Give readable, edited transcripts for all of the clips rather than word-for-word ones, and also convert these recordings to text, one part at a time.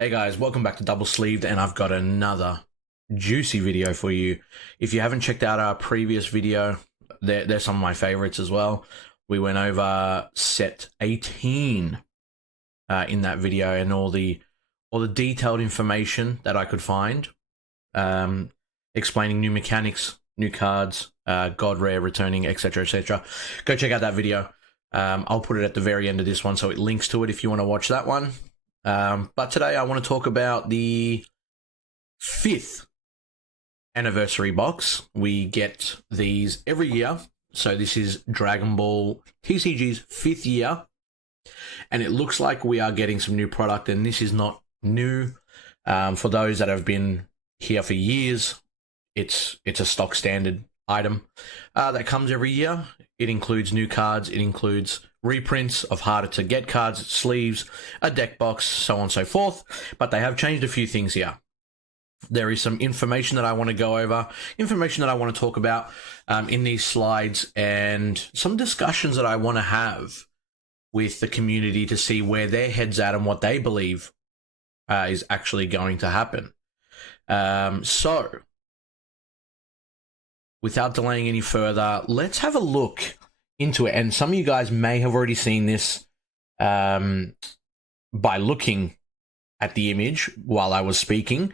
Hey guys, welcome back to Double Sleeved, and I've got another juicy video for you. If you haven't checked out our previous video, they're some of my favorites as well. We went over set 18 in that video, and all the detailed information that I could find, explaining new mechanics, new cards, God Rare returning, etc., etc. Go check out that video. I'll put it at the very end of this one, so it links to it if you want to watch that one. But today I want to talk about the 5th anniversary box. We get these every year. So this is Dragon Ball TCG's 5th year. And it looks like we are getting some new product, and this is not new. For those that have been here for years, it's a stock standard item that comes every year. It includes new cards. It includes reprints of harder to get cards, sleeves, a deck box, so on and so forth. But they have changed a few things here. There is some information that I want to go over, information that I want to talk about in these slides, and some discussions that I want to have with the community to see where their head's at and what they believe is actually going to happen. So, without delaying any further, let's have a look into it. And some of you guys may have already seen this by looking at the image while I was speaking.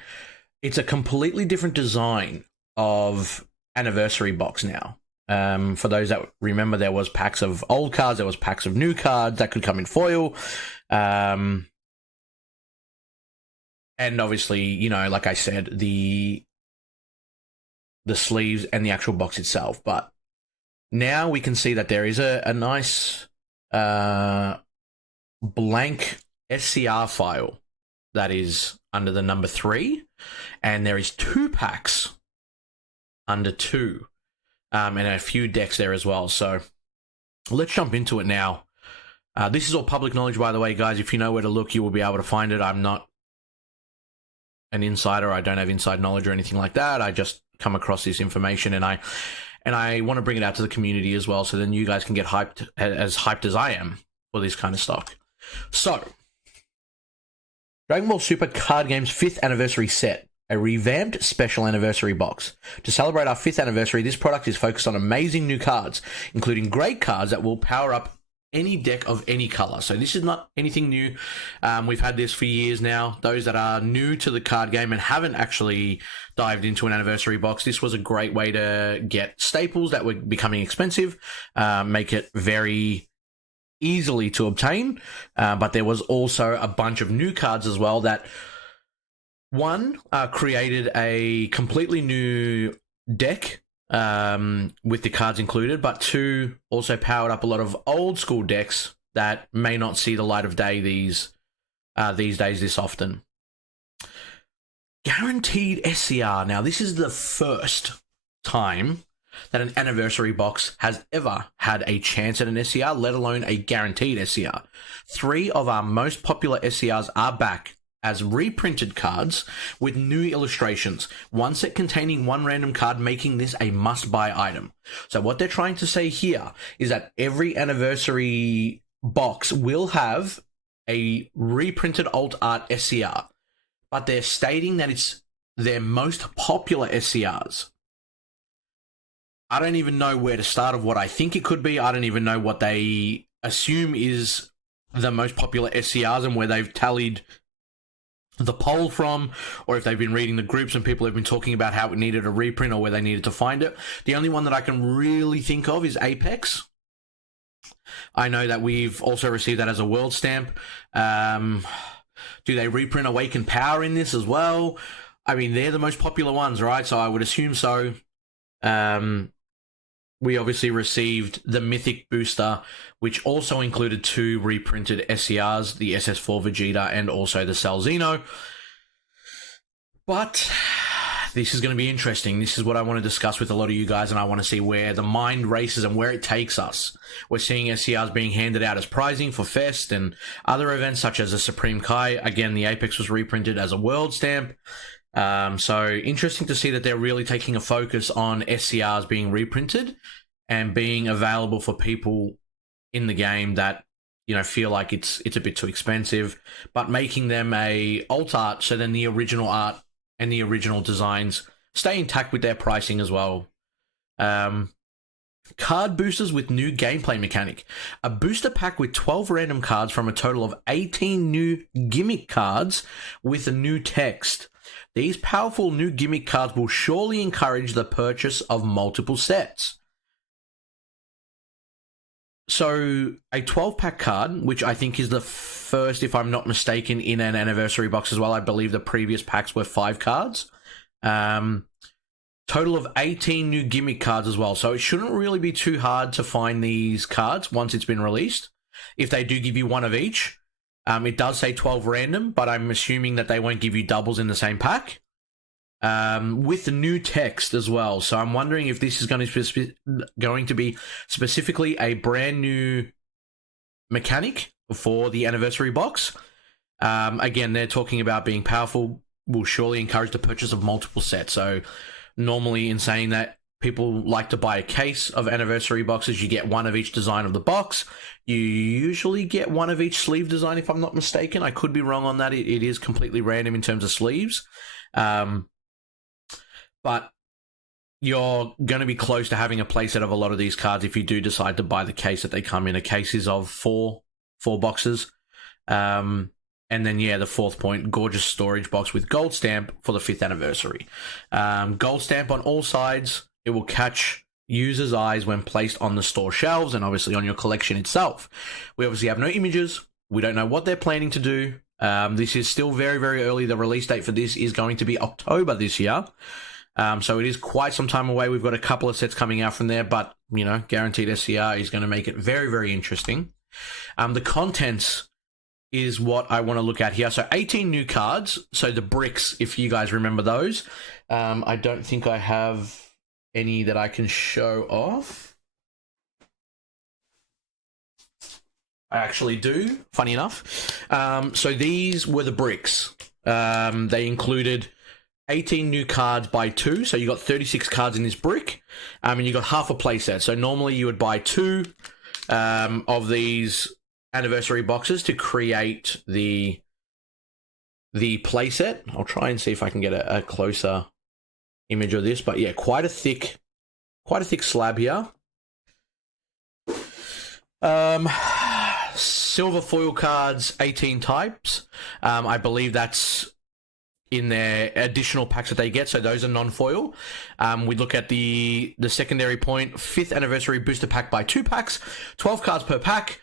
It's a completely different design of anniversary box now. For those that remember, there was packs of old cards, there was packs of new cards that could come in foil. And obviously, you know, like I said, the sleeves and the actual box itself. But now we can see that there is a nice blank SCR file that is under the number 3, and there is 2 packs under 2, and a few decks there as well. So let's jump into it now. This is all public knowledge, by the way, guys. If you know where to look, you will be able to find it. I'm not an insider. I don't have inside knowledge or anything like that. I just come across this information, and I want to bring it out to the community as well, so then you guys can get hyped as I am for this kind of stock. So, Dragon Ball Super Card Game's 5th anniversary set, a revamped special anniversary box. To celebrate our 5th anniversary, this product is focused on amazing new cards, including great cards that will power up any deck of any color. So this is not anything new. We've had this for years now. Those that are new to the card game and haven't actually dived into an anniversary box, this was a great way to get staples that were becoming expensive, make it very easily to obtain. But there was also a bunch of new cards as well that, one, created a completely new deck with the cards included, but 2, also powered up a lot of old school decks that may not see the light of day these days this often. Guaranteed SCR. Now, this is the first time that an anniversary box has ever had a chance at an SCR, let alone a guaranteed SCR. 3 of our most popular SCRs are back as reprinted cards with new illustrations. 1 set containing 1 random card, making this a must-buy item. So what they're trying to say here is that every anniversary box will have a reprinted alt art SCR, but they're stating that it's their most popular SCRs. I don't even know where to start of what I think it could be. I don't even know what they assume is the most popular SCRs and where they've tallied the poll from, or if they've been reading the groups and people have been talking about how it needed a reprint or where they needed to find it. The only one that I can really think of is Apex. I know that we've also received that as a world stamp. Do they reprint Awakened Power in this as well? I mean, they're the most popular ones, right? So I would assume so. We obviously received the Mythic Booster, which also included 2 reprinted SCRs, the SS4 Vegeta and also the Cell Xeno. But this is going to be interesting. This is what I want to discuss with a lot of you guys, and I want to see where the mind races and where it takes us. We're seeing SCRs being handed out as prizing for Fest and other events such as the Supreme Kai. Again, the Apex was reprinted as a world stamp. So interesting to see that they're really taking a focus on SCRs being reprinted and being available for people in the game that feel like it's a bit too expensive, but making them a alt art, so then the original art and the original designs stay intact with their pricing as well. Card boosters with new gameplay mechanic. A booster pack with 12 random cards from a total of 18 new gimmick cards with a new text. These powerful new gimmick cards will surely encourage the purchase of multiple sets. So, a 12-pack card, which I think is the first, if I'm not mistaken, in an anniversary box as well. I believe the previous packs were 5 cards. Total of 18 new gimmick cards as well. So it shouldn't really be too hard to find these cards once it's been released. If they do give you one of each, it does say 12 random, but I'm assuming that they won't give you doubles in the same pack. With the new text as well. So I'm wondering if this is going to be specifically a brand new mechanic for the anniversary box. Again, they're talking about being powerful, will surely encourage the purchase of multiple sets. So normally, in saying that, people like to buy a case of anniversary boxes. You get one of each design of the box. You usually get one of each sleeve design, if I'm not mistaken. I could be wrong on that. It is completely random in terms of sleeves. But you're going to be close to having a playset of a lot of these cards if you do decide to buy the case that they come in. A case is of four boxes. And then, the fourth point, gorgeous storage box with gold stamp for the 5th anniversary. Gold stamp on all sides. It will catch users' eyes when placed on the store shelves and obviously on your collection itself. We obviously have no images. We don't know what they're planning to do. This is still very, very early. The release date for this is going to be October this year. So it is quite some time away. We've got a couple of sets coming out from there, but, guaranteed SCR is going to make it very, very interesting. The contents is what I want to look at here. So 18 new cards. So the bricks, if you guys remember those. I don't think I have any that I can show off. I actually do, funny enough. So these were the bricks. They included 18 new cards by 2. So you got 36 cards in this brick. And you got half a playset. So normally you would buy 2 of these anniversary boxes to create the playset. I'll try and see if I can get a closer image of this, but yeah, quite a thick slab here. Silver foil cards, 18 types. I believe that's in their additional packs that they get, so those are non-foil. We look at the secondary point, 5th anniversary booster pack by 2 packs, 12 cards per pack.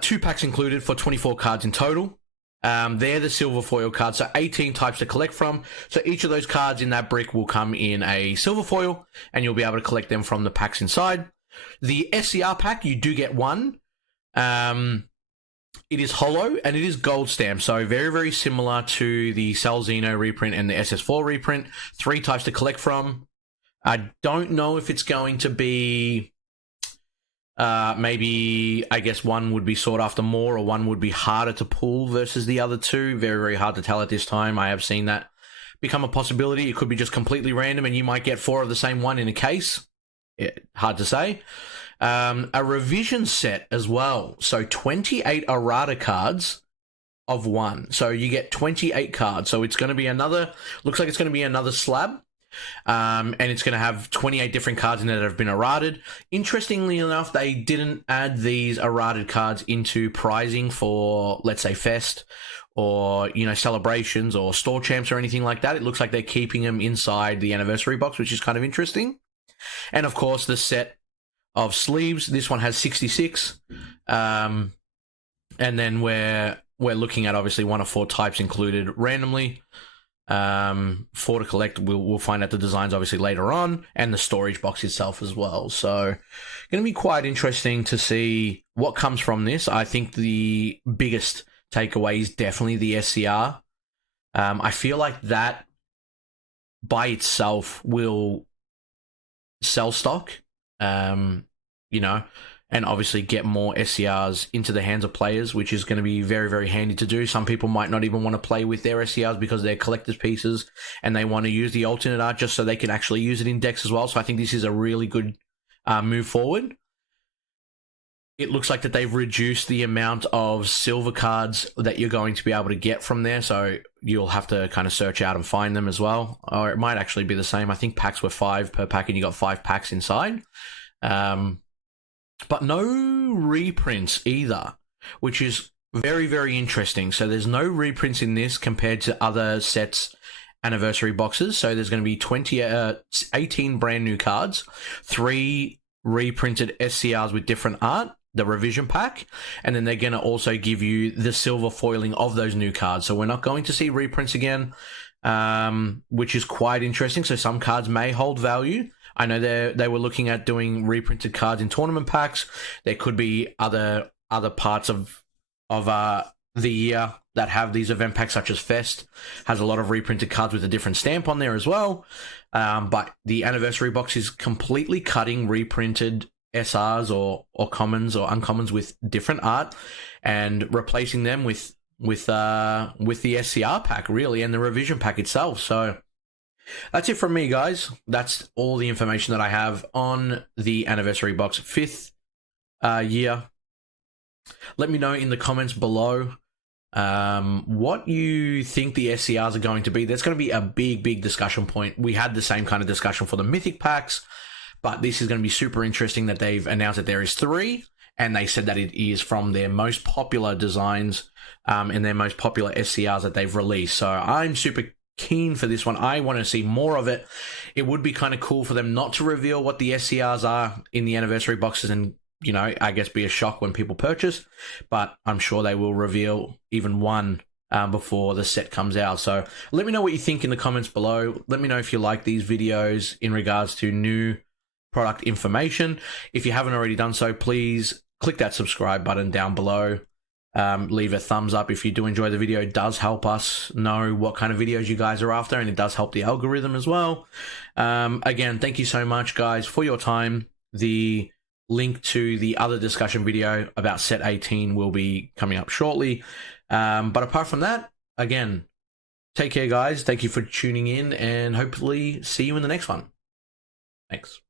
2 packs included for 24 cards in total. They're the silver foil cards, so 18 types to collect from. So each of those cards in that brick will come in a silver foil, and you'll be able to collect them from the packs inside. The SCR pack, you do get one. It is hollow, and it is gold stamped, so very, very similar to the Cell Xeno reprint and the SS4 reprint. 3 types to collect from. I don't know if it's going to be... maybe, I guess one would be sought after more, or one would be harder to pull versus the other 2. Very, very hard to tell at this time. I have seen that become a possibility. It could be just completely random, and you might get 4 of the same one in a case. Hard to say. A revision set as well. So 28 errata cards of 1. So you get 28 cards. So it's going to be looks like it's going to be another slab. And it's going to have 28 different cards in there that have been errated. Interestingly enough, they didn't add these errated cards into prizing for, let's say, Fest or, celebrations or store champs or anything like that. It looks like they're keeping them inside the anniversary box, which is kind of interesting. And of course, the set of sleeves. This one has 66. And then we're looking at obviously 1 of 4 types included randomly. 4 to collect. We'll find out the designs obviously later on, and the storage box itself as well. So going to be quite interesting to see what comes from this. I think the biggest takeaway is definitely the SCR. I feel like that by itself will sell stock, and obviously get more SCRs into the hands of players, which is going to be very, very handy to do. Some people might not even want to play with their SCRs because they're collector's pieces and they want to use the alternate art just so they can actually use it in decks as well. So I think this is a really good move forward. it looks like that they've reduced the amount of silver cards that you're going to be able to get from there, so you'll have to kind of search out and find them as well. Or it might actually be the same. I think packs were 5 per pack, and you got 5 packs inside. But no reprints either, which is very, very interesting. So there's no reprints in this compared to other sets anniversary boxes. So there's going to be 18 brand new cards, 3 reprinted SCRs with different art, the revision pack, and then they're going to also give you the silver foiling of those new cards. So we're not going to see reprints again, which is quite interesting. So some cards may hold value. I know they were looking at doing reprinted cards in tournament packs. There could be other parts of the year that have these event packs, such as Fest has a lot of reprinted cards with a different stamp on there as well. But the anniversary box is completely cutting reprinted SRs or commons or uncommons with different art and replacing them with the SCR pack, really, and the revision pack itself. So that's it from me, guys. That's all the information that I have on the anniversary box 5th year. Let me know in the comments below what you think the SCRs are going to be. There's going to be a big discussion point. We had the same kind of discussion for the Mythic packs, but this is going to be super interesting that they've announced that there is 3, and they said that it is from their most popular designs and their most popular SCRs that they've released. So I'm super keen for this one. I want to see more of it. It would be kind of cool for them not to reveal what the SCRs are in the anniversary boxes and, you know, I guess be a shock when people purchase, but I'm sure they will reveal even one before the set comes out. So let me know what you think in the comments below. Let me know if you like these videos in regards to new product information. If you haven't already done so, please click that subscribe button down below. Leave a thumbs up if you do enjoy the video. It does help us know what kind of videos you guys are after, and it does help the algorithm as well. Again, thank you so much, guys, for your time. The link to the other discussion video about set 18 will be coming up shortly. But apart from that, again, take care, guys. Thank you for tuning in, and hopefully see you in the next one. Thanks.